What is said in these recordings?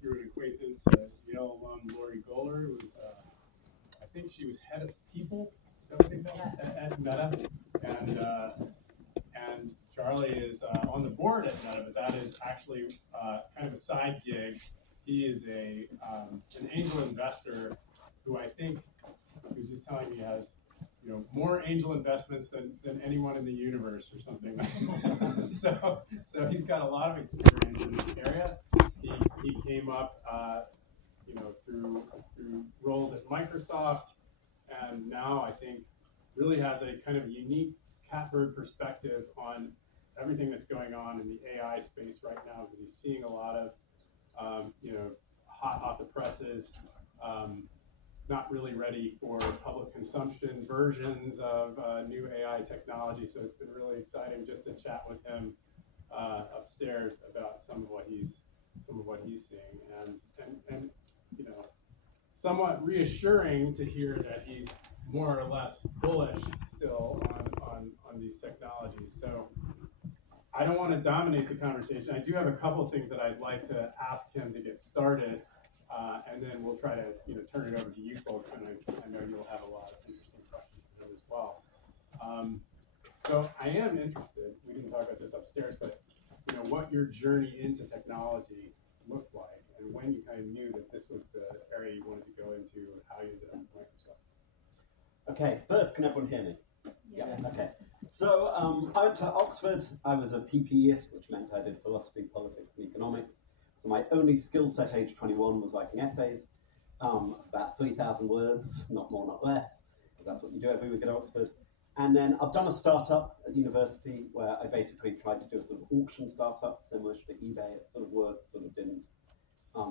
through an acquaintance, Yale alum Lori Goller, who was, I think she was head of people, is that what they call it, at Meta, and Charlie is on the board at Meta, but that is actually kind of a side gig. He is an angel investor who I think he was just telling me has more angel investments than anyone in the universe or something. so he's got a lot of experience in this area. He came up through roles at Microsoft, and now I think really has a kind of unique catbird perspective on everything that's going on in the AI space right now, because he's seeing a lot of hot off the presses, not really ready for public consumption versions of new AI technology. So it's been really exciting just to chat with him upstairs about some of what he's seeing, and somewhat reassuring to hear that he's more or less bullish still on these technologies. So I don't want to dominate the conversation. I do have a couple of things that I'd like to ask him to get started, and then we'll try to turn it over to you folks, and I know you'll have a lot of interesting questions for him as well. So I am interested, we didn't talk about this upstairs, but what your journey into technology looked like, and when you kind of knew that this was the area you wanted to go into, and how you ended up playing yourself. Okay, first, can everyone hear me? Yeah. Okay. So I went to Oxford. I was a PPEist, which meant I did philosophy, politics, and economics. So my only skill set, age 21, was writing essays, about 3,000 words, not more, not less, because that's what you do every week at Oxford. And then I've done a startup at university where I basically tried to do a sort of auction startup, similar to eBay. It sort of worked, sort of didn't.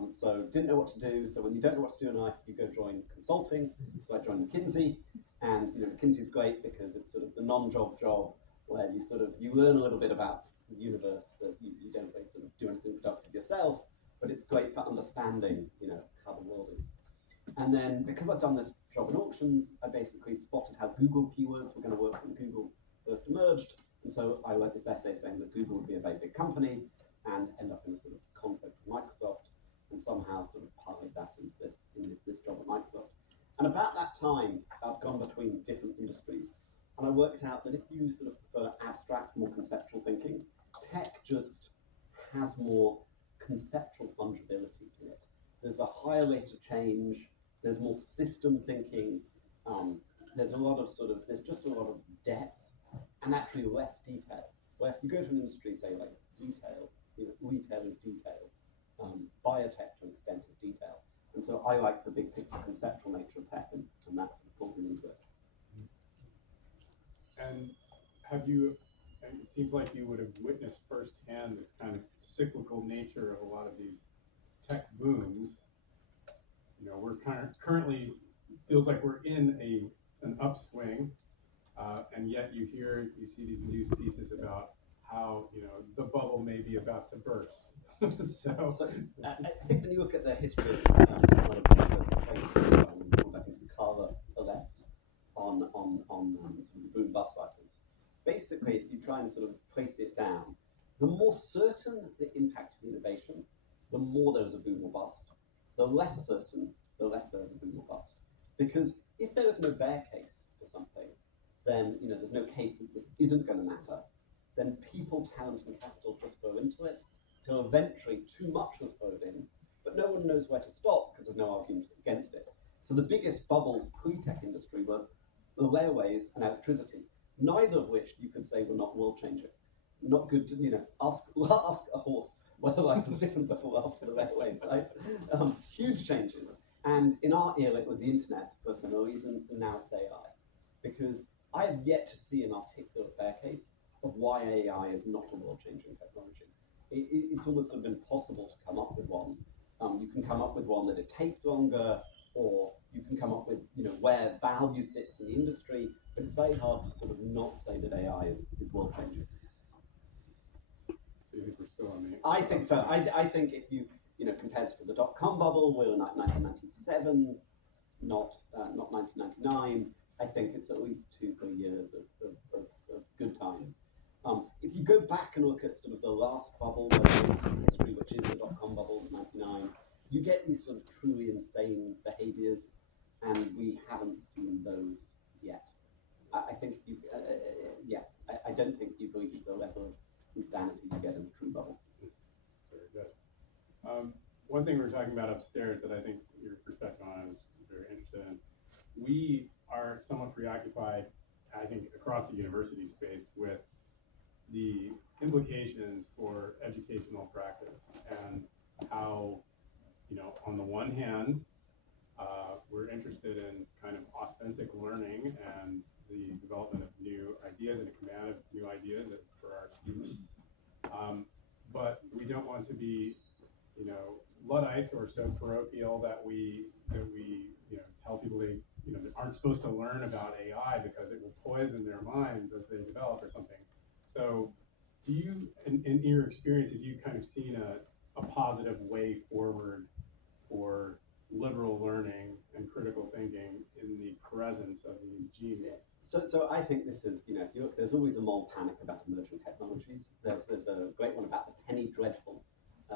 So didn't know what to do. So when you don't know what to do in life, you go join consulting. So I joined McKinsey, and McKinsey's great because it's sort of the non-job job where you learn a little bit about the universe, but you don't really sort of do anything productive yourself. But it's great for understanding, how the world is. And then because I've done this job in auctions, I basically spotted how Google keywords were going to work when Google first emerged. And so I wrote this essay saying that Google would be a very big company and end up in a sort of conflict with Microsoft, and somehow sort of parlayed that into this job at Microsoft. And about that time, I've gone between different industries, and I worked out that if you sort of prefer abstract, more conceptual thinking, tech just has more conceptual fungibility in it. There's a higher rate of change, there's more system thinking, there's just a lot of depth, and actually less detail. Where if you go to an industry, say like retail, retail is detail. Biotech to an extent is detail. And so I like the big picture conceptual nature of tech, and that's sort of pulled me into it. And it seems like you would have witnessed firsthand this kind of cyclical nature of a lot of these tech booms. We're currently feels like we're in an upswing, and yet you see these news pieces about how the bubble may be about to burst. So I think when you look at the history of technology, I think Carver Alets on sort of boom bust cycles. Basically, if you try and sort of trace it down, the more certain the impact of innovation, the more there's a boom or bust. The less certain, the less there's a boom or bust. Because if there is no bear case for something, then there's no case that this isn't going to matter. Then people, talent, and capital just flow into it, till eventually too much was flowed in, but no one knows where to stop because there's no argument against it. So the biggest bubbles pre-tech industry were the railways and electricity, neither of which you could say were not world-changing. Not good to, ask a horse whether life was different before or after the railways, right? Huge changes. And in our era, it was the internet for some reason, and now it's AI. Because I have yet to see an articulate bear case of why AI is not a world-changing technology. It's almost sort of impossible to come up with one. You can come up with one that it takes longer, or you can come up with where value sits in the industry, but it's very hard to sort of not say that AI is world changing. So you think we're still on the? I think so. I think if you compared to the dot-com bubble, we're in 1997, not 1999. I think it's at least 2-3 years of good times. If you go back and look at sort of the last bubble there is in history, which is the dot-com bubble of '99, you get these sort of truly insane behaviors, and we haven't seen those yet. I think if you, yes, I don't think you've reached the level of insanity you get in a true bubble. Very good. One thing we were talking about upstairs that I think your perspective on is very interested in. We are somewhat preoccupied, I think, across the university space with the implications for educational practice and how, on the one hand, we're interested in kind of authentic learning and the development of new ideas and a command of new ideas for our students. But we don't want to be, Luddites who are so parochial that we tell people they aren't supposed to learn about AI because it will poison their minds as they develop or something. So do you, in your experience, have you kind of seen a positive way forward for liberal learning and critical thinking in the presence of these geniuses? So I think this is, if you look, there's always a moral panic about emerging technologies. There's a great one about the penny dreadful,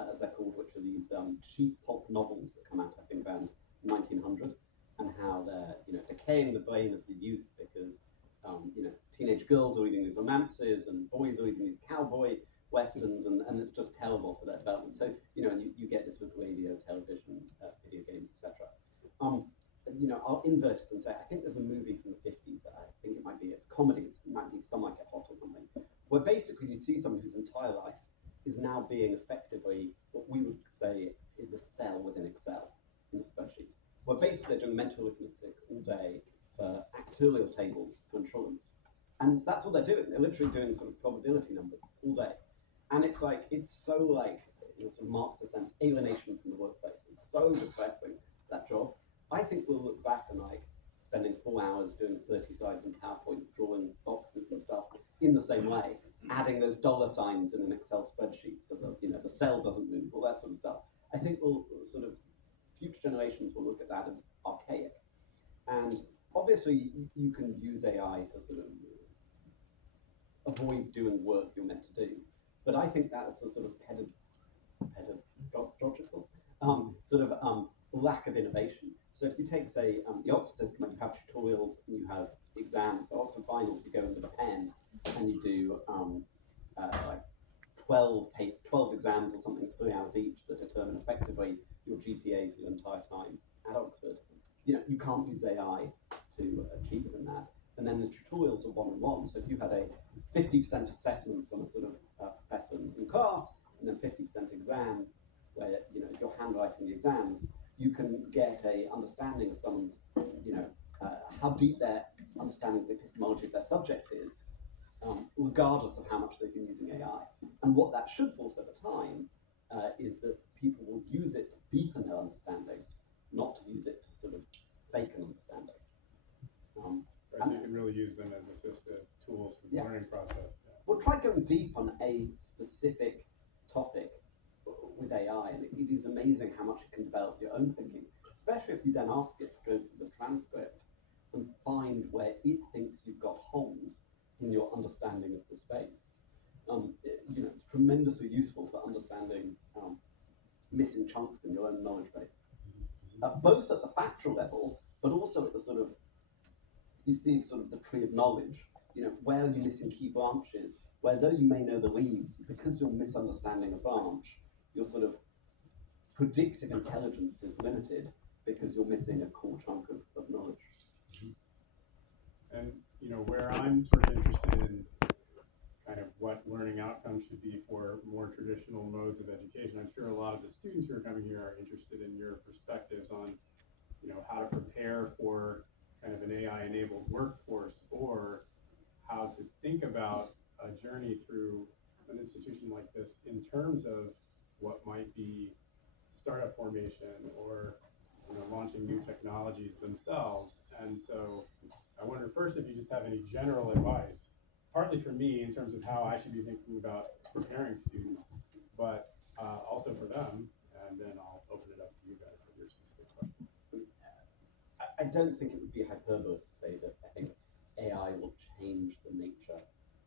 as they're called, which are these cheap pulp novels that come out, I think, around 1900, and how they're, decaying the brain of the youth because, teenage girls are reading these romances and boys are reading these cowboy westerns, and it's just terrible for their development. So, you get this with radio, television, video games, etc. I'll invert it and say, I think there's a movie from the 50s, I think it's comedy, it might be Some Like It Hot or something, where basically you see someone whose entire life is now being effectively what we would say is a cell within Excel in a spreadsheet, where basically they're doing mental arithmetic all day for actuarial tables for insurance. And that's all they're doing. They're literally doing sort of probability numbers all day. And it's so like, in a sort of Marxist sense, alienation from the workplace. It's so depressing, that job. I think we'll look back and spending 4 hours doing 30 slides in PowerPoint, drawing boxes and stuff in the same way, adding those dollar signs in an Excel spreadsheet so that the cell doesn't move, all that sort of stuff. I think we'll sort of, future generations will look at that as archaic. And obviously you can use AI to sort of avoid doing work you're meant to do. But I think that's a sort of pedagogical lack of innovation. So if you take, say, the Oxford system, and you have tutorials and you have exams, so Oxford finals, you go in with a pen and you do 12 exams or something, 3 hours each, that determine effectively your GPA for your entire time at Oxford. You can't use AI to achieve it in that. And then the tutorials are one-on-one. So if you had a 50% assessment from a sort of professor in class, and then 50% exam, where you're handwriting the exams, you can get a understanding of someone's, how deep their understanding of the epistemology of their subject is, regardless of how much they've been using AI. And what that should force over time is that people will use it to deepen their understanding, not to use it to sort of fake an understanding. So you can really use them as assistive tools for the learning process. Yeah. Well, try going deep on a specific topic with AI, and it is amazing how much it can develop your own thinking, especially if you then ask it to go through the transcript and find where it thinks you've got holes in your understanding of the space. It's tremendously useful for understanding missing chunks in your own knowledge base, both at the factual level, but also at the sort of, you see sort of the tree of knowledge, where you're missing key branches, where though you may know the leaves, because you're misunderstanding a branch, your sort of predictive intelligence is limited because you're missing a core chunk of knowledge. And where I'm sort of interested in kind of what learning outcomes should be for more traditional modes of education, I'm sure a lot of the students who are coming here are interested in your perspectives on how to prepare for kind of an AI-enabled workforce, or how to think about a journey through an institution like this in terms of what might be startup formation or launching new technologies themselves. And so I wonder first if you just have any general advice, partly for me in terms of how I should be thinking about preparing students, but also for them, and then I'll open it up to you guys for your specific questions. I don't think it would be hyperbole to say that I think AI will change the nature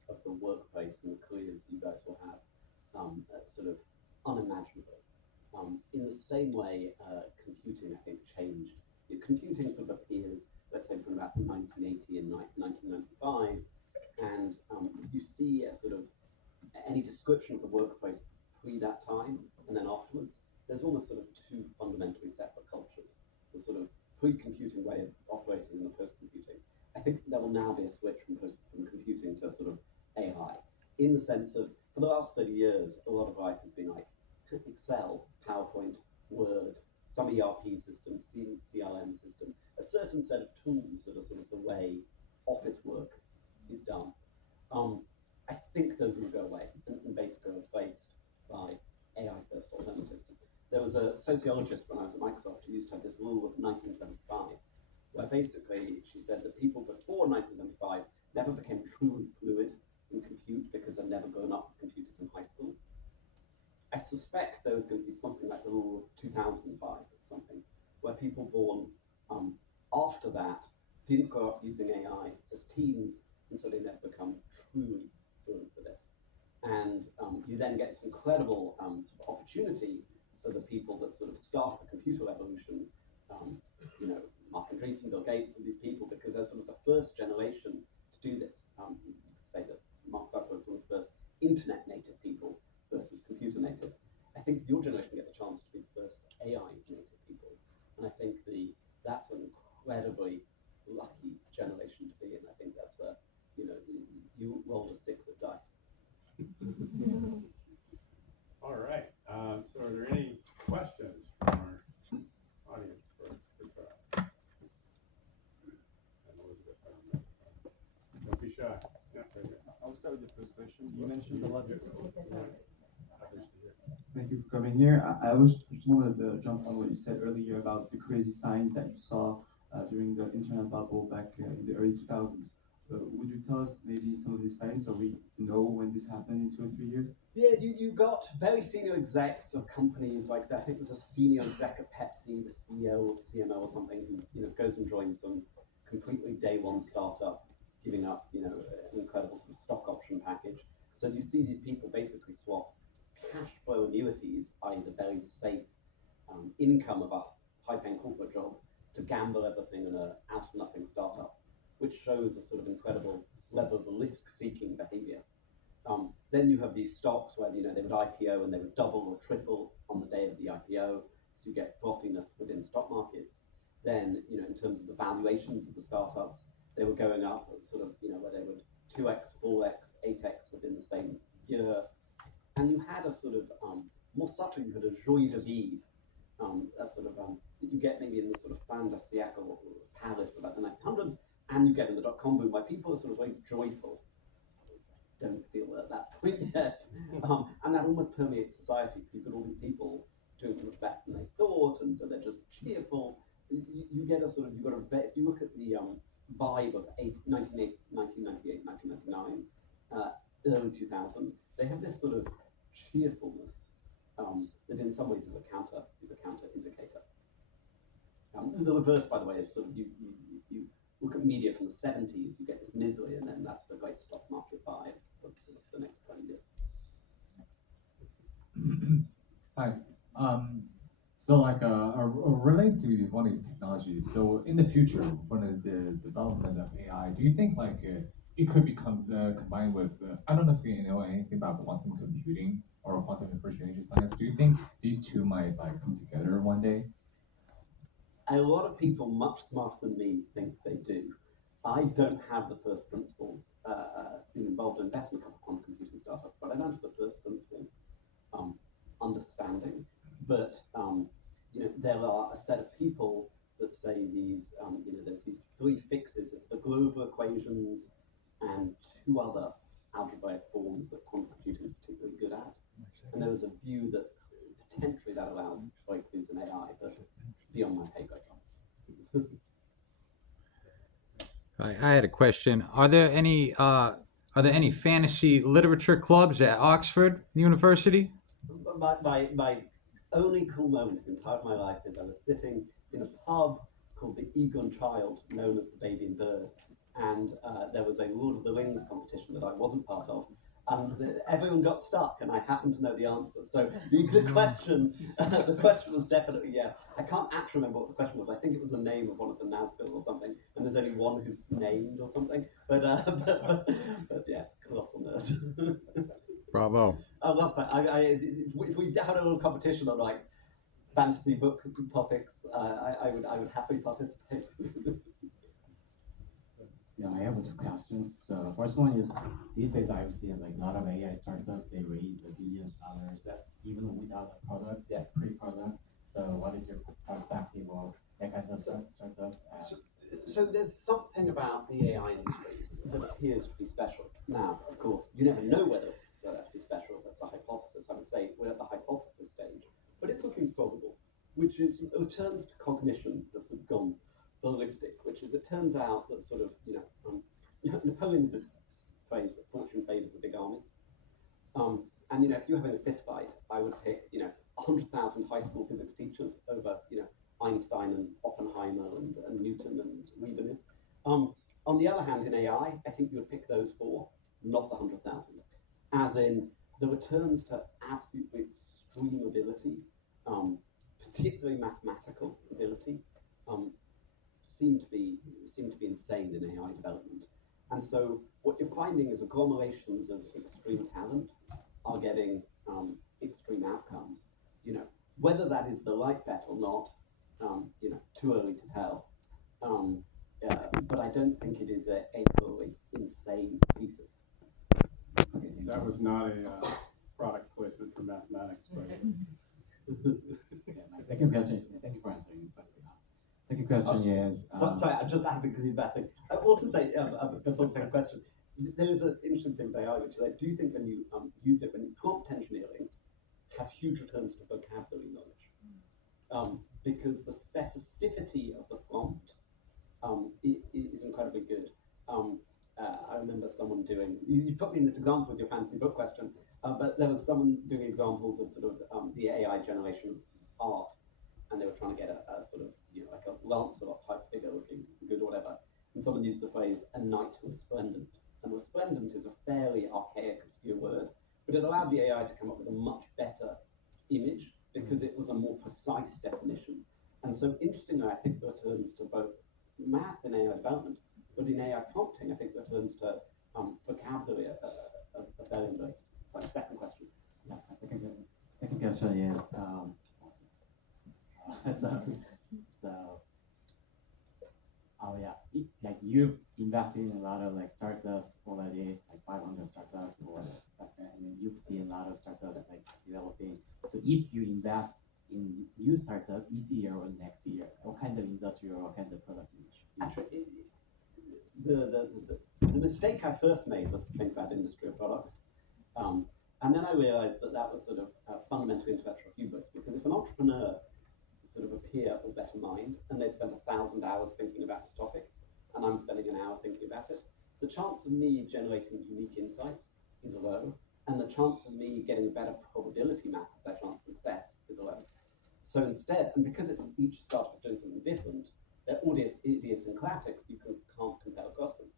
of the workplace and the careers you guys will have sort of unimaginable. In the same way, computing, I think, changed. Computing sort of appears, let's say, from about 1980 and 1995, and you see a sort of any description of the workplace pre that time and then afterwards, there's almost sort of two fundamentally separate cultures. The sort of pre-computing way of operating and the post-computing. I think there will now be a switch from computing to sort of AI, in the sense of, for the last 30 years, a lot of life has been like Excel, PowerPoint, Word, some ERP system, CRM system, a certain set of tools that are sort of the way office work is done. I think those will go away and basically replaced by AI-first alternatives. There was a sociologist when I was at Microsoft who used to have this rule of 1975, where basically she said that people before 1975 never became truly fluid in compute because they'd never grown up with computers in high school. I suspect there was going to be something like the rule of 2005 or something, where people born after that didn't grow up using AI as teens, and so they never become truly fluent with it. And you then get this incredible sort of opportunity for the people that sort of start the computer revolution, Mark Andreessen, Bill Gates, all these people, because they're sort of the first generation to do this. You could say that Mark Zuckerberg was one of the first internet native people versus computer native. I think your generation will get the chance to be the first AI native people. And I think that's an incredibly lucky generation to be in. I think that's you rolled a 6 of dice. All right. So are there any questions from our audience for Brad? And Elizabeth, don't be shy. Yeah, right here. I'll start with the first question. You mentioned a lot. Thank you for coming here. I was just wanted to jump on what you said earlier about the crazy signs that you saw during the internet bubble back in the early 2000s. Would you tell us maybe some of these signs so we know when this happened in 2 or 3 years? Yeah, you got very senior execs of companies like that. I think there's a senior exec at Pepsi, the CEO or CMO or something, who goes and joins some completely day one startup, giving up an incredible sort of stock option package. So you see these people basically swap cash flow annuities, i.e. the very safe income of a high-paying corporate job, to gamble everything in an out-of-nothing startup, which shows a sort of incredible level of risk-seeking behavior. Then you have these stocks where they would IPO and they would double or triple on the day of the IPO, so you get frothiness within stock markets. Then in terms of the valuations of the startups, they were going up sort of where they would 2x, 4x, 8x within the same year. And you had a sort of more subtle, you had a joie de vivre, a sort of that you get maybe in the sort of fin de siècle Paris about the 1900s, and you get in the dot-com boom where people are sort of very joyful. Don't feel at that point yet, and that almost permeates society because you've got all these people doing so much better than they thought, and so they're just cheerful. You get a sort of, if you look at the vibe of 1998, 1999, early 2000, they have this sort of cheerfulness that in some ways is a counter indicator. The reverse, by the way, is sort of if you look at media from the 70s, you get this misery, and then that's the great stock market buy of sort of the next 20 years. Hi. So related to one of these technologies, so in the future, for the development of AI, do you think it could become combined with, I don't know if you know anything about quantum computing or quantum information science. Do you think these two might come together one day? A lot of people much smarter than me think they do. I don't have the first principles, been involved in investing in a couple of quantum computing startups, but I don't have the first principles understanding. But there are a set of people that say these, there's these 3 fixes. It's the Grover equations and 2 other algebraic forms that quantum computing is particularly good at. And there is a view that potentially that allows breakthroughs in AI, but beyond my pay grade. I had a question. Are there any fantasy literature clubs at Oxford University? My only cool moment in the entire of my life is I was sitting in a pub called the Egon Child, known as the Baby and Bird, and there was a Lord of the Rings competition that I wasn't part of, and everyone got stuck, and I happened to know the answer. So the question, the question was definitely yes. I can't actually remember what the question was. I think it was the name of one of the Nazgul or something, and there's only one who's named or something. But yes, colossal nerd. Bravo. I love that. If we had a little competition on like fantasy book topics, I would happily participate. Yeah, I have two questions. So first one is, these days I've seen like a lot of AI startups, they raise billions of dollars even without a product, pre-product. So what is your perspective of that kind of startup? So there's something about the AI industry that appears to be special. Now, of course, you never know whether it's to be special. That's a hypothesis. I would say we're at the hypothesis stage, but it's looking probable, which is returns to cognition that's sort of gone ballistic, which is it turns out that sort of, Napoleon had this phrase that fortune favours the big armies. And if you're having a fist fight, I would pick 100,000 high school physics teachers over Einstein and Oppenheimer and Newton and Leibniz. On the other hand, in AI, I think you would pick those four, not the 100,000. As in the returns to absolutely extreme ability, particularly mathematical ability, seem to be insane in AI development. And so what you're finding is agglomerations of extreme talent are getting extreme outcomes. Whether that is the right bet or not, too early to tell. But I don't think it is a equally insane thesis. Okay, thank you. That was not a product placement for mathematics, but Yeah, my second question is, thank you for answering. But second question is, Sorry, I'm just happy because he's back. I also say, before the second question, there is an interesting thing with AI, which is I do think when you use it, when prompt engineering has huge returns to vocabulary knowledge. Because the specificity of the prompt is incredibly good. I remember someone doing, you put me in this example with your fantasy book question, but there was someone doing examples of sort of the AI generation of art, and they were trying to get a sort of, like a Lancelot type figure looking good or whatever. And someone used the phrase, a knight resplendent. And resplendent is a fairly archaic, obscure word, but it allowed the AI to come up with a much better image because it was a more precise definition. And so interestingly, I think returns to both math and AI development, but in AI prompting, I think returns to vocabulary are very great. So second question. yeah, my second question is, like you've invested in a lot of like startups already, like 500 startups, and you've seen a lot of startups like developing. So if you invest in new startup this year or next year, what kind of industry or what kind of product niche? Actually, the mistake I first made was to think about industry or product. And then I realized that was sort of fundamental intellectual hubris, because if an entrepreneur sort of appear or better mind, and they've spent 1,000 hours thinking about this topic, and I'm spending an hour thinking about it, the chance of me generating unique insights is low, and the chance of me getting a better probability map of their chance of success is low. So instead, and because each startup is doing something different, they're idiosyncratics, you can't compare across them.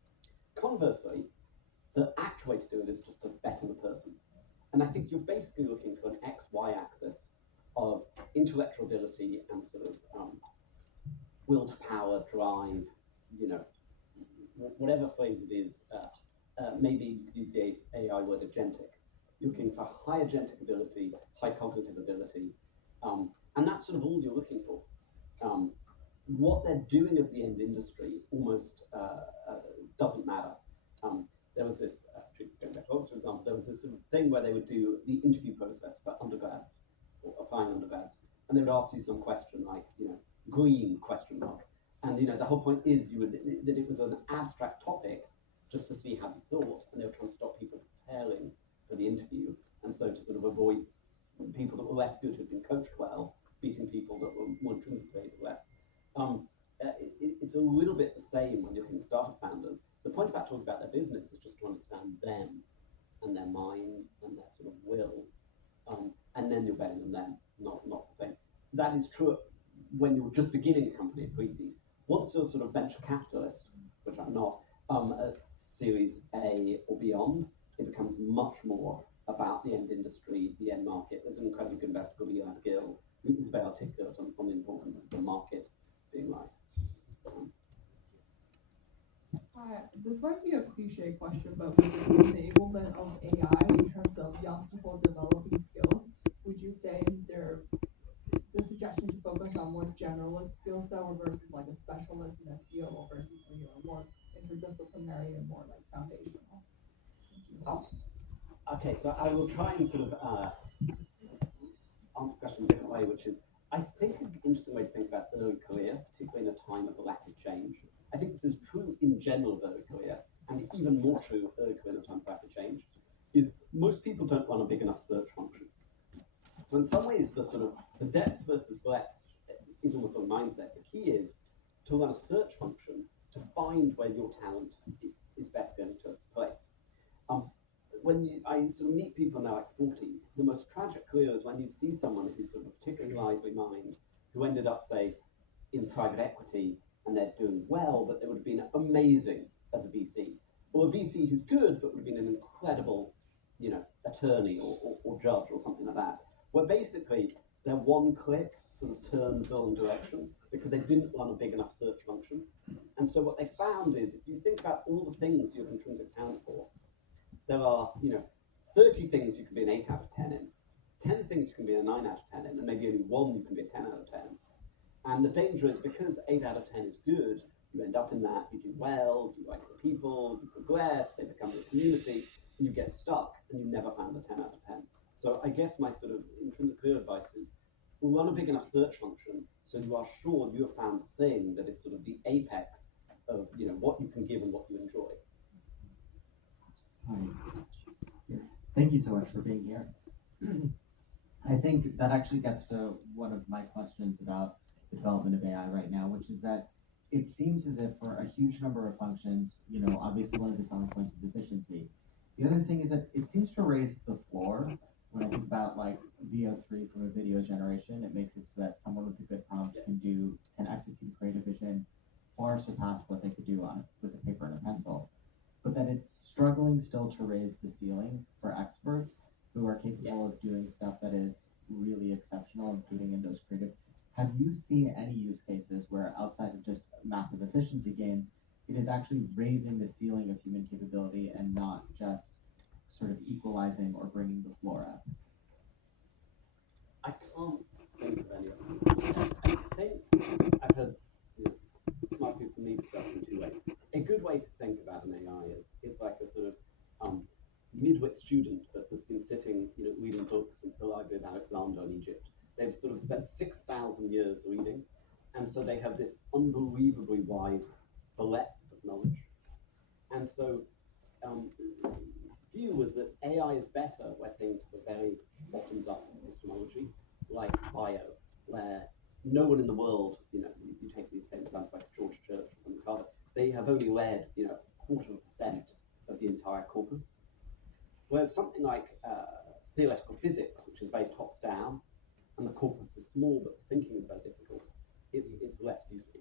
Conversely, the actual way to do it is just to better the person. And I think you're basically looking for an X-Y axis of intellectual ability and sort of will to power, drive, whatever phrase it is, maybe use the AI word agentic. You're looking for high agentic ability, high cognitive ability, and that's sort of all you're looking for. What they're doing as the end industry almost doesn't matter. There was this, going back to Oxford, for example, there was this sort of thing where they would do the interview process for undergrads, or applying undergrads, and they would ask you some question like, green question mark. And the whole point is that it was an abstract topic just to see how you thought, and they were trying to stop people preparing for the interview, and so to sort of avoid people that were less good who'd been coached well, beating people that were more intrinsically less. It's a little bit the same when you're looking at startup founders. The point about talking about their business is just to understand them and their mind and their sort of will, and then you're betting on them, not the thing. That is true when you're just beginning a company at pre-seed. Once you're sort of venture capitalist, which I'm not, at Series A or beyond, it becomes much more about the end industry, the end market. There's an incredibly good investor called Ian Gill, who's very articulate on the importance of the market being right. Hi, this might be a cliche question, but with the enablement of AI in terms of young people developing skills, would you say the suggestion to focus on more generalist skill set or versus like a specialist in a field or versus more interdisciplinary and more like foundational? Okay, so I will try and sort of answer the question in a different way, which is, I think an interesting way to think about early career, particularly in a time of rapid change. I think this is true in general of early career, and even more true of early career in a time of rapid change, is most people don't run a big enough search function. So in some ways, the sort of the depth versus breadth is almost a mindset. The key is to run a search function to find where your talent is best going to place. I sort of meet people now like 40, the most tragic career is when you see someone who's sort of a particularly lively mind, who ended up, say, in private equity, and they're doing well, but they would have been amazing as a VC. Or a VC who's good, but would have been an incredible, attorney or judge or something like that. Where basically they're one click sort of turned the wrong direction because they didn't run a big enough search function. And so what they found is, if you think about all the things you have intrinsic talent for, there are, 30 things you can be an 8 out of 10 in, 10 things you can be a 9 out of 10 in, and maybe only one you can be a 10 out of 10. And the danger is because 8 out of 10 is good, you end up in that, you do well, you like the people, you progress, they become your community, and you get stuck, and you never find the 10 out of 10. So I guess my sort of intrinsic career advice is, run a big enough search function so you are sure you have found the thing that is sort of the apex of what you can give and what you enjoy. Hi. Thank you so much for being here. I think that actually gets to one of my questions about the development of AI right now, which is that it seems as if for a huge number of functions, obviously one of the selling points is efficiency. The other thing is that it seems to raise the floor. When I think about like VO3 from a video generation, it makes it so that someone with a good prompt can execute creative vision far surpass what they could do with a paper and a pencil. But that it's struggling still to raise the ceiling for experts who are capable of doing stuff that is really exceptional, including in those creative. Have you seen any use cases where outside of just massive efficiency gains, it is actually raising the ceiling of human capability and not just sort of equalizing or bringing the floor up? I can't think of any. I think I've heard smart people need stuff in two ways. A good way to think about an AI is it's like a sort of midwit student that has been sitting, reading books since the Library of Alexander in Egypt. They've sort of spent 6,000 years reading, and so they have this unbelievably wide breadth of knowledge. And so view was that AI is better where things have a very bottoms-up epistemology, like bio, where no one in the world, you take these famous names like George Church or something like that, they have only read, 0.25% of the entire corpus. Whereas something like theoretical physics, which is very tops down, and the corpus is small, but the thinking is very difficult, it's less useful.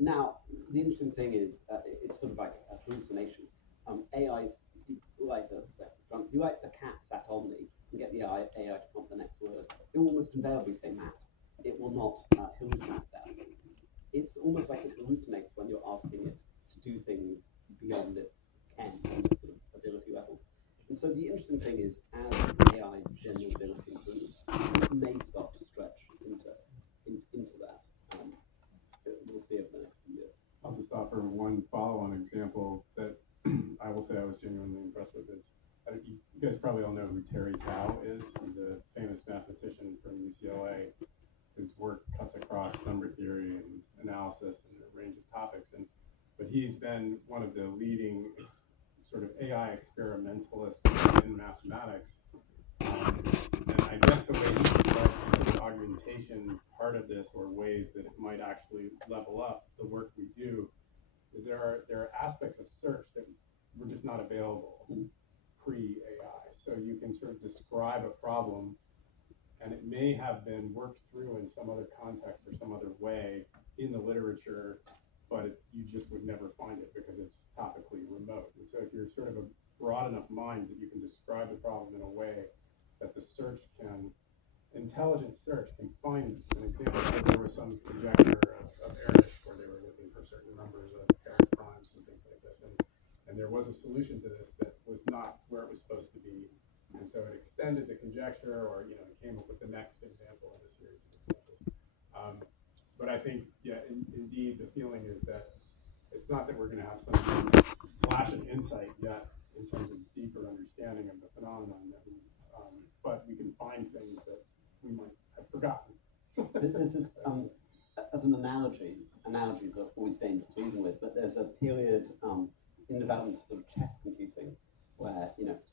Now, the interesting thing is, it's sort of like a hallucination. AI's, you like the cat sat on me and get the AI to prompt the next word. It will almost invariably say Matt. It will not hallucinate that. It's almost like it hallucinates when you're asking it to do things beyond its sort of ability level. And so the interesting thing is, as AI general ability improves, it may start to stretch into that. We'll see over the next few years. I'll just offer one follow-on example that I will say I was genuinely impressed with. You guys probably all know who Terry Tao is. He's a famous mathematician from UCLA whose work cuts across number theory and analysis and a range of topics. But he's been one of the leading sort of AI experimentalists in mathematics. And I guess the way he describes the sort of augmentation part of this, or ways that it might actually level up the work we do, is there are aspects of search that were just not available pre-AI. So you can sort of describe a problem, and it may have been worked through in some other context or some other way in the literature, but you just would never find it because it's topically remote. And so if you're sort of a broad enough mind that you can describe the problem in a way that the intelligent search can find an example. So there was some conjecture of Erdish where they were looking for certain numbers of parent primes and things like this. And there was a solution to this that was not where it was supposed to be. And so it extended the conjecture, or it came up with the next example of a series of examples. But I think, indeed, the feeling is that it's not that we're going to have some flash of insight yet in terms of deeper understanding of the phenomenon, but we can find things that we might have forgotten. This is, as an analogies are always dangerous to reason with, but there's a period in development of sort of chess computing where,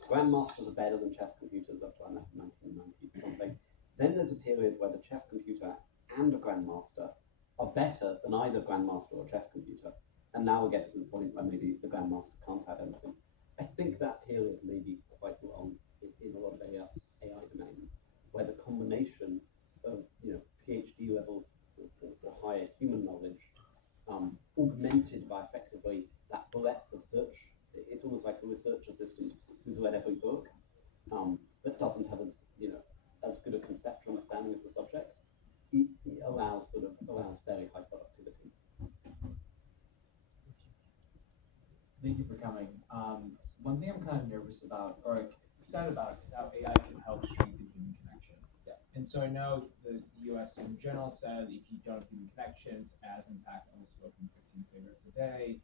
grandmasters are better than chess computers up to 1990 something. Then there's a period where the chess computer and a grandmaster are better than either grandmaster or chess computer. And now we're getting to the point where maybe the grandmaster can't have anything. I think that period may be quite long in a lot of AI domains, where the combination of PhD level or higher human knowledge, augmented by effectively that breadth of search. It's almost like a research assistant who's read every book, but doesn't have as good a conceptual understanding of the subject. It allows very high productivity. Thank you for coming. One thing I'm kind of nervous about, or excited about, is how AI can help strengthen human connection. Yeah. And so I know the U.S. Surgeon General said if you don't have human connections, as impactful as smoking 15 cigarettes a day.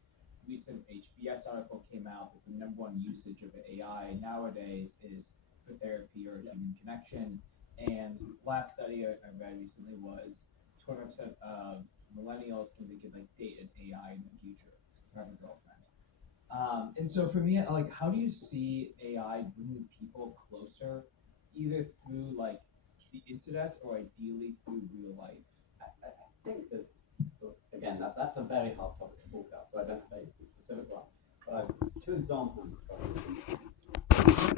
Recent HBS article came out that the #1 usage of AI nowadays is for therapy or human connection. And last study I read recently was 20% of millennials think they could date an AI in the future or have a girlfriend. And so for me, how do you see AI bringing people closer, either through the internet or ideally through real life? I think there's, again, that's a very hard topic to forecast, so I don't have a specific one. But I have two examples of struggles.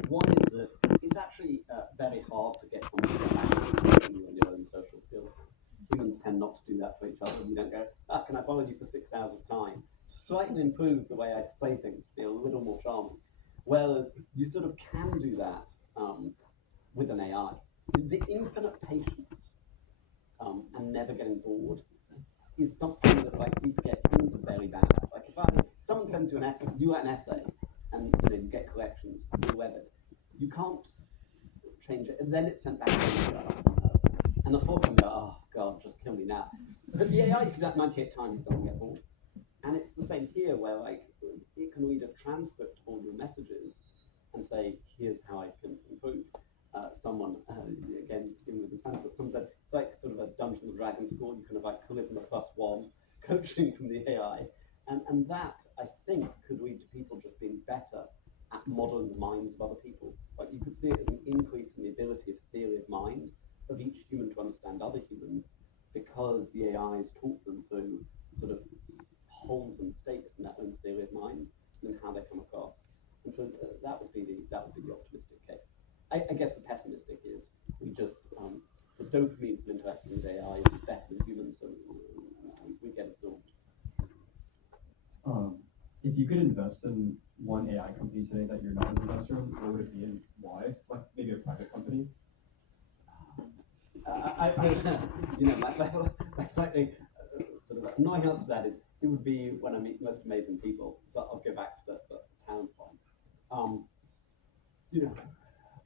One is that it's actually very hard to get someone to practice you and your own social skills. Humans tend not to do that for each other. We don't go, can I borrow you for 6 hours of time? Slightly improve the way I say things to be a little more charming. Whereas you sort of can do that with an AI. The infinite patience and never getting bored is something that we forget humans are very bad at. If someone sends you an essay, you write an essay, and you get corrections, you read it. You can't change it, and then it's sent back. And the fourth one, oh God, just kill me now. But the AI, you can do that 98 times, it doesn't get bored. And it's the same here, where it can read a transcript of all your messages and say, here's how I can improve. Someone, again, dealing with this Spanish, but someone said, it's like sort of a Dungeons and Dragons score. You can have charisma +1, coaching from the AI. And that, I think, could lead to people just being better at modeling the minds of other people. You could see it as an increase in the ability of theory of mind of each human to understand other humans, because the AIs taught them through sort of holes and mistakes in their own theory of mind and how they come across. And so that would be the optimistic case. I guess the pessimistic is we just the dopamine from interacting with AI is better than humans, so we get absorbed. If you could invest in one AI company today that you're not an investor in, what would it be and why? Maybe a private company? My slightly sort of annoying answer to that is it would be when I meet the most amazing people. So I'll go back to the talent point. I'm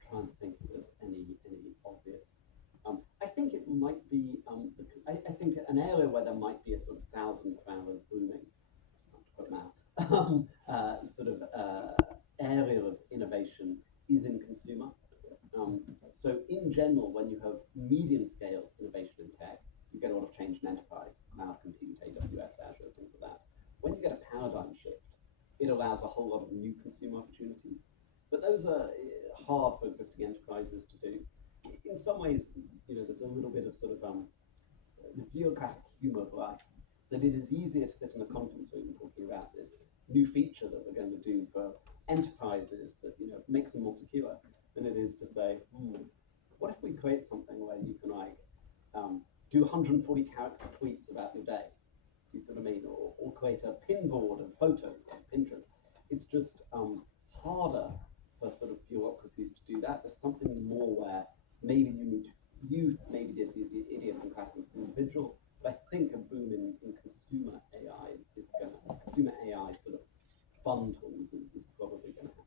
trying to think if there's any obvious. I think it might be. I think an area where there might be a sort of 1,000 flowers blooming. Now, area of innovation is in consumer. So in general, when you have medium scale innovation in tech, you get a lot of change in enterprise, cloud compute, AWS, Azure, things like that. When you get a paradigm shift, it allows a whole lot of new consumer opportunities. But those are hard for existing enterprises to do. In some ways, there's a little bit of sort of the bureaucratic humor of life, that it is easier to sit in a conference room talking about this new feature that we're going to do for enterprises that makes them more secure than it is to say, what if we create something where you can do 140 character tweets about your day? you see what I mean? Or create a pin board of photos on Pinterest. It's just harder for sort of bureaucracies to do that. There's something more where maybe maybe there's idiosyncratic as an individual, but I think a boom in consumer AI consumer AI sort of fun tools is probably going to happen.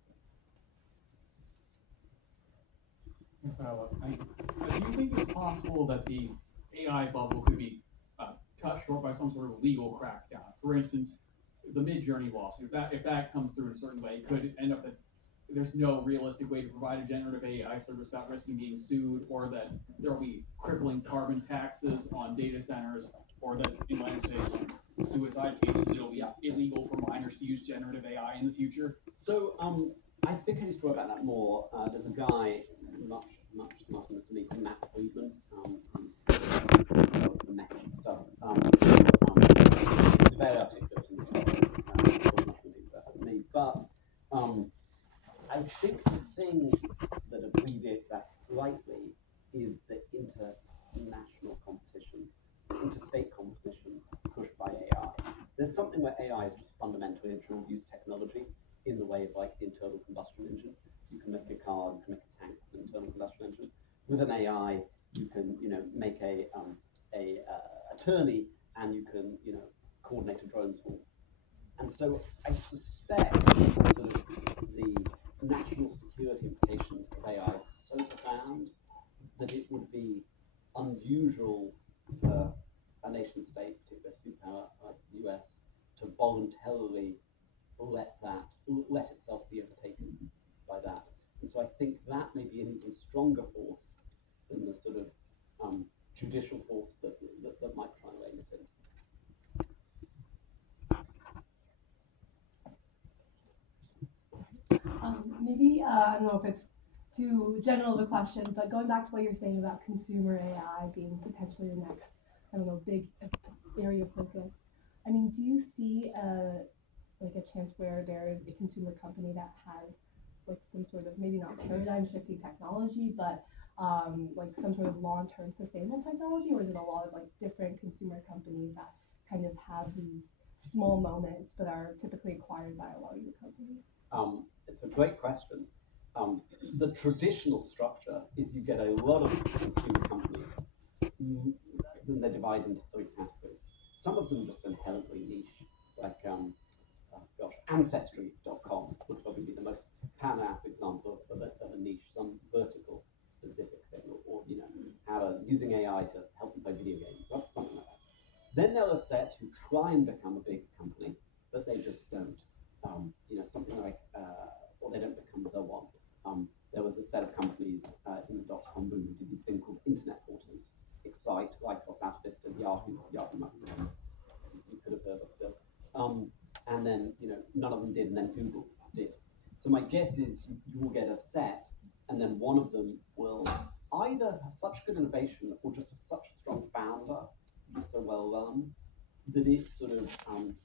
Do you think it's possible that the AI bubble could be cut short by some sort of legal crackdown? For instance, the Mid-Journey lawsuit, if that comes through in a certain way, it could end up that there's no realistic way to provide a generative AI service without risking being sued, or that there will be crippling carbon taxes on data centers, or that in the United States, suicide cases, it'll be illegal for minors to use generative AI in the future? So I think I used to work about that more. There's a guy much smarter than me called Matt Friedman, the method and stuff. He's very articulate in this stuff. He's still much more deep better than me. But I think the thing that abbreviates that slightly is the international competition, interstate competition pushed by AI. There's something where AI is just fundamentally a dual use technology in the way of like the internal combustion engine. You can make a car, you can make a tank with an internal combustion engine. With an AI, you can make a attorney, and you can coordinate a drone swarm. And so I suspect sort of the national security implications of AI are so profound that it would be unusual for a nation state, particularly a superpower like the US, to voluntarily let itself be overtaken by that. And so I think that may be an even stronger force than the sort of judicial force that might try and rein it in. Maybe, I don't know if it's too general of a question, but going back to what you're saying about consumer AI being potentially the next, I don't know, big area of focus. I mean, do you see a chance where there is a consumer company that has like some sort of, maybe not paradigm shifting technology, but like some sort of long-term sustainable technology, or is it a lot of like different consumer companies that kind of have these small moments that are typically acquired by a larger company? It's a great question. The traditional structure is you get a lot of consumer companies, and they divide into three categories. Some of them just inherently niche, like Ancestry.com would probably be the most pan-app example of a niche, some vertical specific thing, or using AI to help you play video games, something like that. Then there are a set who try and become a big company, but they just don't. Something like, or they don't become the one. There was a set of companies in the dot-com boom who did this thing called internet portals. Excite, Lycos, Alphavista, Yahoo might be one you could have heard of still. And then, none of them did, and then Google did. So my guess is you will get a set, and then one of them will either have such good innovation or just have such a strong founder, just so well run, that it sort of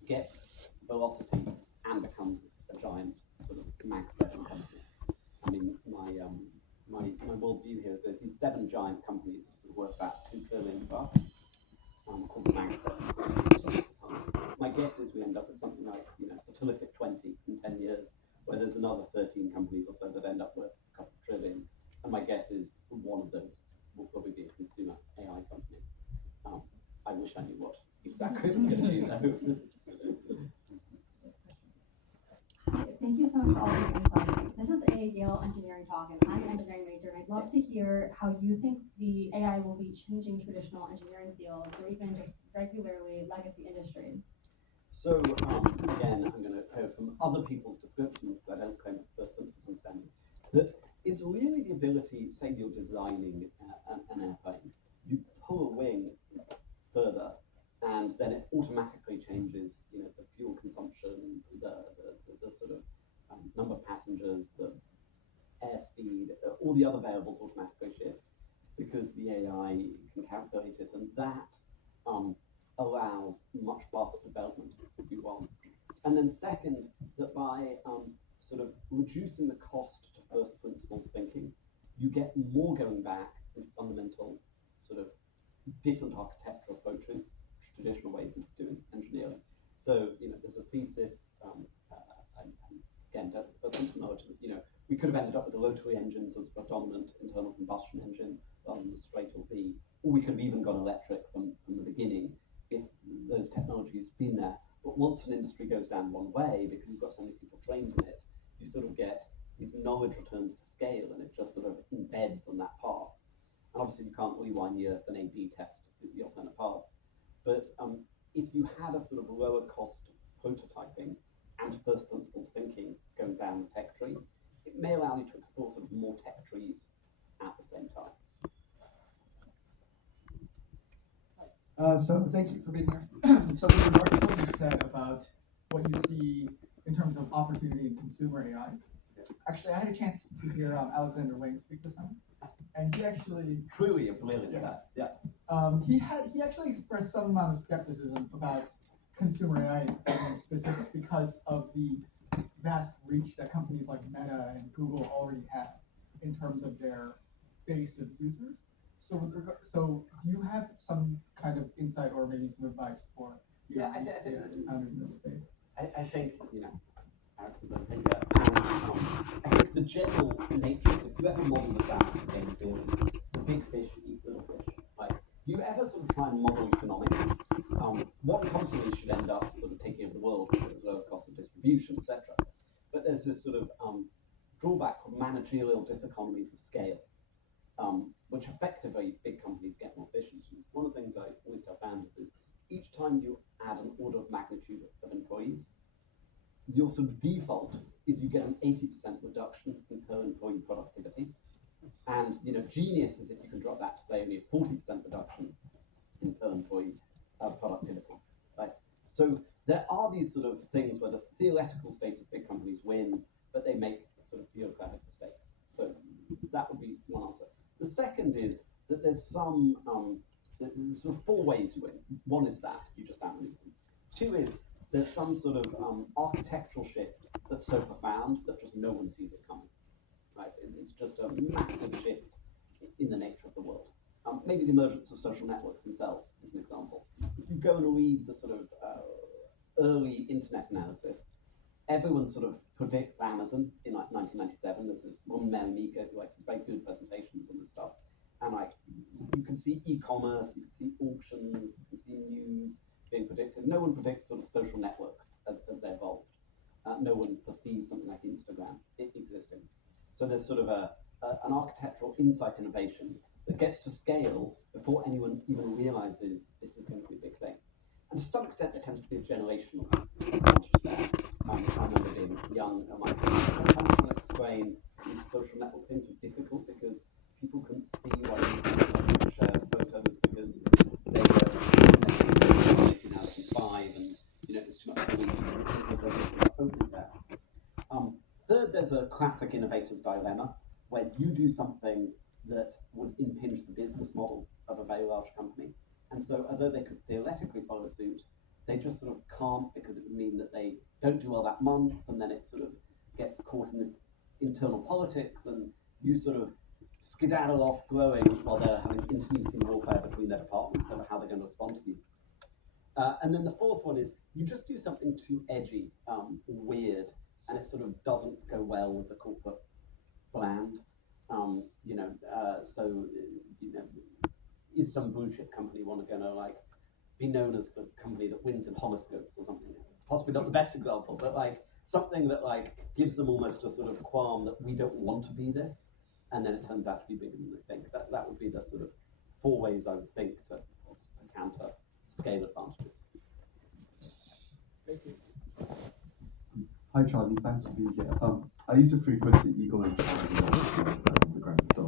gets velocity and becomes a giant sort of Mag 7 company. I mean, my worldview here is there's these 7 giant companies that sort of worth about $2 trillion plus, called the Mag 7. My guess is we end up with something like a terrific 20 in 10 years, where there's another 13 companies or so that end up worth a couple of trillion. And my guess is one of those will probably be a consumer AI company. I wish I knew what exactly it was going to do though. Thank you so much for all these insights. This is a YALE engineering talk, and I'm an engineering major, and I'd love to hear how you think the AI will be changing traditional engineering fields, or even just regularly legacy industries. So again, I'm going to go from other people's descriptions, because I don't claim first principles understanding, that it's really the ability, say you're designing an airplane, you pull a wing further, and then it automatically changes, the fuel consumption, the sort of number of passengers, the airspeed, all the other variables automatically shift because the AI can calculate it, and that allows much faster development, would be one. And then second, that by sort of reducing the cost to first principles thinking, you get more going back in fundamental sort of different architectural approaches, traditional ways of doing engineering. So, there's a thesis, and again, there's some knowledge that, we could have ended up with the rotary engines as a dominant internal combustion engine rather than the straight or V, or we could have even gone electric from the beginning if those technologies had been there. But once an industry goes down one way, because you've got so many people trained in it, you sort of get these knowledge returns to scale, and it just sort of embeds on that path. And obviously, you can't rewind the Earth and A/B test the alternate paths. But if you had a sort of lower cost prototyping and first principles thinking going down the tech tree, it may allow you to explore sort of more tech trees at the same time. So thank you for being here. So with regards to what you said about what you see in terms of opportunity in consumer AI, actually I had a chance to hear Alexander Wang speak this time, and he actually Truly a brilliant that. Yeah. He actually expressed some amount of skepticism about consumer AI in specific because of the vast reach that companies like Meta and Google already have in terms of their base of users. So so do you have some kind of insight or maybe some advice for founders in this space? I think, Eric's a good thinker, and I think the general nature is if you ever model this out as a game theory, the big fish eat little fish. Like, if you ever sort of try and model economics, one company should end up sort of taking over the world because it's lower cost of distribution, etc. But there's this sort of drawback called managerial diseconomies of scale, which effectively big companies get more efficient. And one of the things I always tell founders is each time you add an order of magnitude of employees, your sort of default is you get an 80% reduction in per employee productivity. And genius is if you can drop that to say only a 40% reduction in per employee productivity, right? So there are these sort of things where the theoretical state is big companies win, but they make sort of bureaucratic mistakes. So that would be one answer. The second is that there's some there's sort of four ways you win. One is that you just outmaneuver them. Two is there's some sort of architectural shift that's so profound that just no one sees it coming. Right? It's just a massive shift in the nature of the world. Maybe the emergence of social networks themselves is an example. If you go and read the sort of early internet analysis, everyone sort of predicts Amazon in like 1997. There's this woman, Mary Meeker, who writes very good presentations on this stuff. And like, you can see e-commerce, you can see auctions, you can see news being predicted. No one predicts sort of social networks as they evolved. No one foresees something like Instagram existing. So there's sort of an architectural insight innovation that gets to scale before anyone even realizes this is going to be a big thing. And to some extent, there tends to be a generational advantage there. I remember being young and sometimes trying to explain these social network things were difficult because people couldn't see why people share photos because they were in 1905 and it was too much beliefs, and so there's this opening there. Third, there's a classic innovator's dilemma where you do something that would impinge the business model of a very large company. And so although they could theoretically follow suit, they just sort of can't because it would mean that they don't do well that month, and then it sort of gets caught in this internal politics, and you sort of skedaddle off glowing while they're having internecine warfare between their departments over how they're going to respond to you. And then the fourth one is you just do something too edgy or weird, and it sort of doesn't go well with the corporate brand. Is some blue chip company gonna like be known as the company that wins in horoscopes or something? Possibly not the best example, but like something that like gives them almost a sort of qualm that we don't want to be this, and then it turns out to be bigger than they think. That would be the sort of four ways I would think to counter scale advantages. Thank you. Hi Charlie, thanks for being here. I used to frequently Eagle and Charlie on the ground, so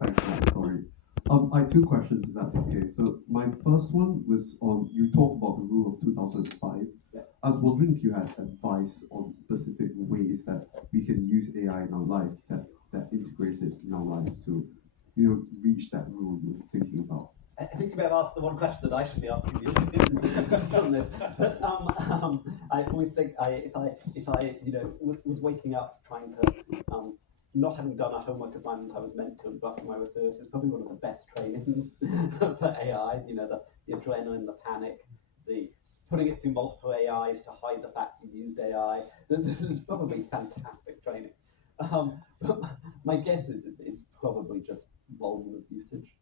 thanks for that story. I have two questions if that's okay. So my first one was on, you talked about the rule of 2005. Yeah. I was wondering if you had advice on specific ways that we can use AI in our life that integrated in our lives to, reach that rule you were thinking about. I think you may have asked the one question that I should be asking you. I always think if I was waking up trying to not having done a homework assignment I was meant to and brushing my way through it, it's probably one of the best trainings for AI. The adrenaline, the panic, the putting it through multiple AIs to hide the fact you've used AI. This is probably fantastic training. But my guess is it's probably just volume of usage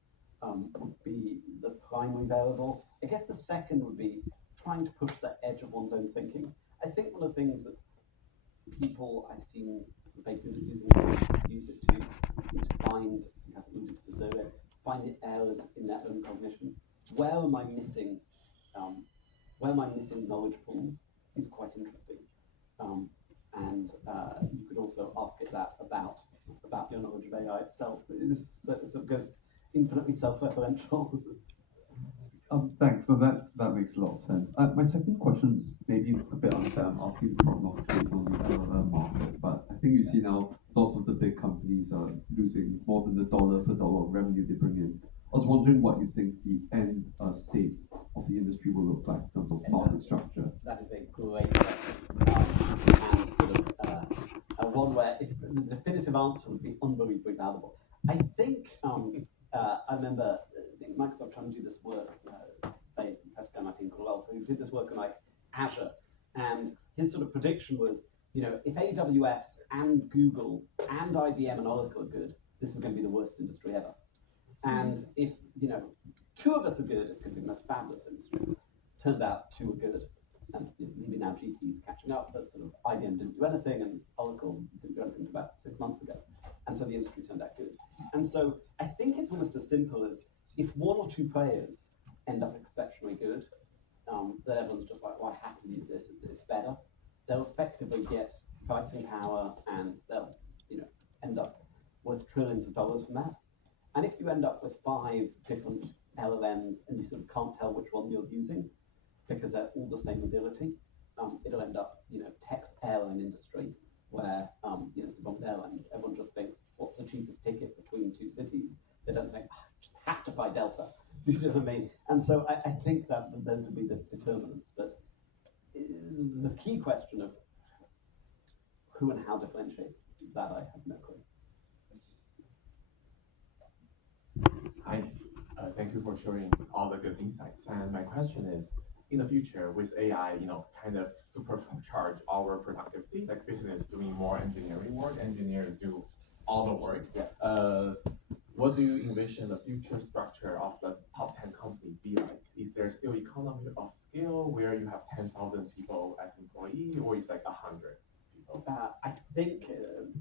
would be the primary variable. I guess the second would be trying to push the edge of one's own thinking. I think one of the things that people I've seen very good at use it to is find, I've alluded to this earlier, find the errors in their own cognition. Where am I missing knowledge pools is quite interesting. And you could also ask it that about your knowledge of AI itself. It sort of goes infinitely self-referential. Thanks. So that makes a lot of sense. My second question is maybe a bit unfair. I'm asking to prognosticate on the LLM market, but I think you see now lots of the big companies are losing more than the dollar per dollar of revenue they bring in. I was wondering what you think the end state of the industry will look like in terms of market structure. That is a great question. And sort of one where the definitive answer would be unbelievably valuable. I think I remember Microsoft trying to do this work by Pascal Martin Colal, who did this work on like Azure, and his sort of prediction was, you know, if AWS and Google and IBM and Oracle are good, this is going to be the worst industry ever. And if, you know, two of us are good, it's going to be the most fabulous industry. Turned out two were good, and maybe now GC is catching up, but sort of IBM didn't do anything, and Oracle didn't do anything about 6 months ago. And so the industry turned out good. And so I think it's almost as simple as if one or two players end up exceptionally good, that everyone's just like, well, I have to use this, it's better. They'll effectively get pricing power, and they'll, you know, end up worth trillions of dollars from that. And if you end up with 5 different LLMs and you sort of can't tell which one you're using because they're all the same ability, it'll end up, you know, text airline industry where, you know, sort of airlines, everyone just thinks, what's the cheapest ticket between 2 cities? They don't think, just have to buy Delta. You see what I mean? And so I think that those would be the determinants. But the key question of who and how differentiates, that I have no clue. Hi, thank you for sharing all the good insights. And my question is, in the future, with AI, you know, kind of supercharge our productivity, like business doing more engineering work, engineers do all the work. What do you envision the future structure of the top 10 company be like? Is there still economy of scale where you have 10,000 people as employee, or is like 100 people? I think,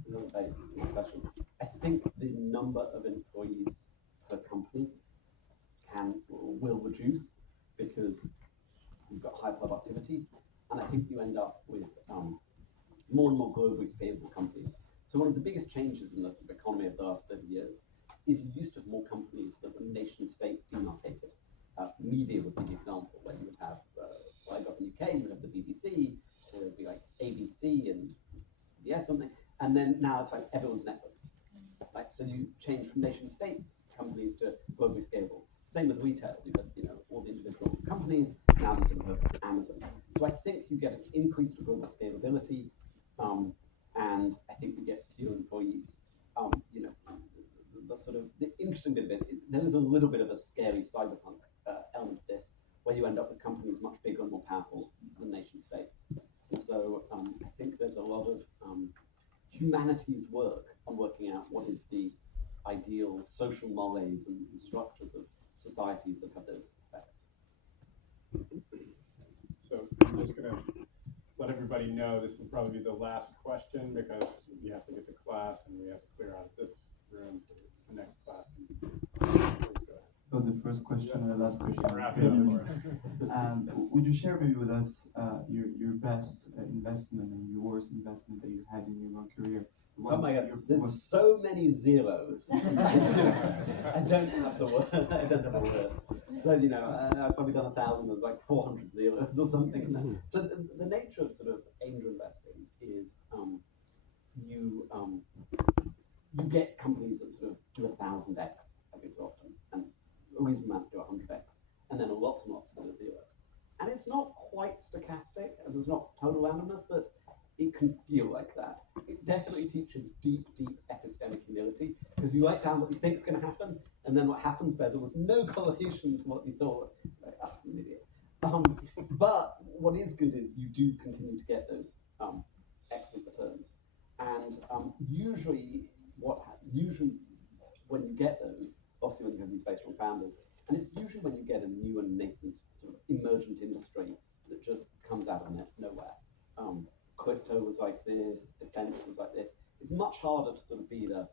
another very simple question. I think the number of employees per company will reduce because you've got high productivity, and I think you end up with more and more globally scalable companies. So one of the biggest changes in the sort of economy of the last 30 years is you used to have more companies that were nation state demarcated. Media would be the example, where you would have, well, I got in the UK, you would have the BBC, or it would be like ABC and CBS something, and then now it's like everyone's Netflix. Like, so you change from nation state companies to globally scalable. Same with retail. You have, you know, all the individual companies, now you sort of have Amazon. So I think you get an increased global scalability, and I think you get fewer employees. You know, the sort of the interesting bit of it, there is a little bit of a scary cyberpunk element of this, where you end up with companies much bigger and more powerful than nation states. And so I think there's a lot of humanities work on working out what is the ideal social mores and structures of societies that have those effects. So I'm just going to let everybody know this will probably be the last question because we have to get to class and we have to clear out of this room so the next class can please go ahead. So the first question and the last question. Wrap it up for us. Would you share maybe with us your best investment and your worst investment that you had in your career? Oh my God, there's so many zeros. I don't have the word. I don't have a word. So, you know, I've probably done 1,000. There's like 400 zeros or something. So the nature of sort of angel investing is you get companies that sort of do 1,000x every so often, and always amount to 100x, and then lots and lots that are zero. And it's not quite stochastic, as it's not total randomness, but it can feel like that. It definitely teaches deep, deep epistemic humility, because you write down what you think is going to happen, and then what happens bears almost no correlation to what you thought. Like, I'm an idiot. But what is good is you do continue to get those excellent returns, and usually when you get those, obviously when you have these very strong founders, and it's usually when you get a new and nascent sort of emergent industry that just comes out of nowhere. Crypto was like this, defense was like this. It's much harder to sort of be the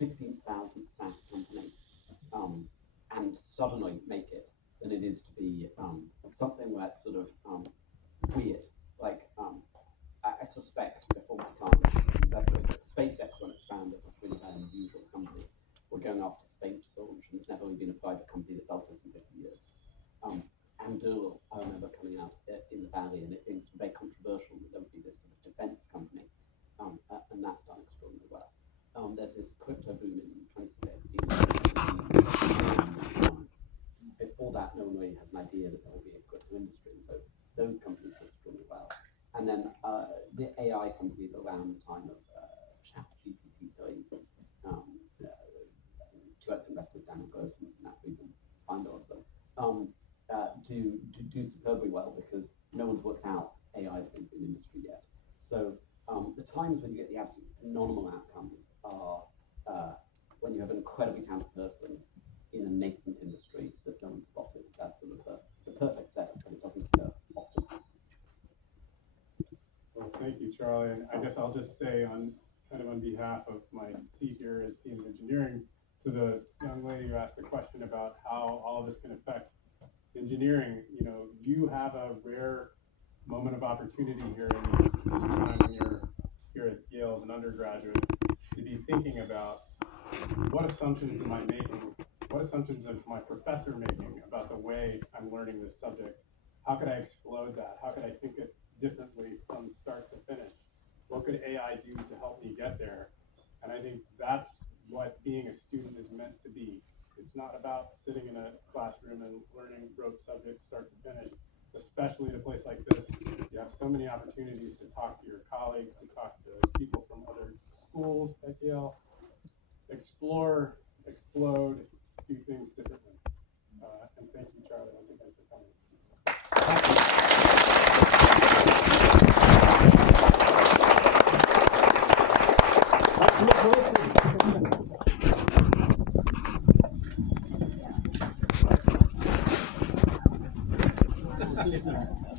15,000th SaaS company and suddenly make it than it is to be something where it's sort of weird. Like I suspect before my time as an investor, that SpaceX, when it's founded, was really an unusual company. We're going after space launch, and there's never really been a private company that does this in 50 years. Anduril, I remember coming out in the Valley and it being very controversial that there would be this sort of defense company, and that's done extraordinarily well. There's this crypto boom in 2016, 2017, before that, no one really has an idea that there will be a crypto industry, and so those companies do extremely well. And then the AI companies around the time of ChatGPT 3, two ex-investors, Daniel Grossman and Matt Friedman, founder of them, do superbly well because no one's worked out AI is going to be an industry yet. So the times when you get the absolute phenomenal outcomes are when you have an incredibly talented person in a nascent industry that no one spotted. That's sort of the perfect setup, but it doesn't occur often. Well, thank you, Charlie. And I guess I'll just say on behalf of my seat here as Dean of Engineering, to the young lady who asked the question about how all of this can affect engineering, you have a rare moment of opportunity here in this time when you're here at Yale as an undergraduate to be thinking about what assumptions am I making? What assumptions is my professor making about the way I'm learning this subject? How could I explode that? How could I think it differently from start to finish? What could AI do to help me get there? And I think that's what being a student is meant to be. It's not about sitting in a classroom and learning rote subjects start to finish, especially at a place like this. You have so many opportunities to talk to your colleagues, to talk to people from other schools at Yale. Explore, explode, do things differently. And thank you, Charlie, once again for coming. Thank you.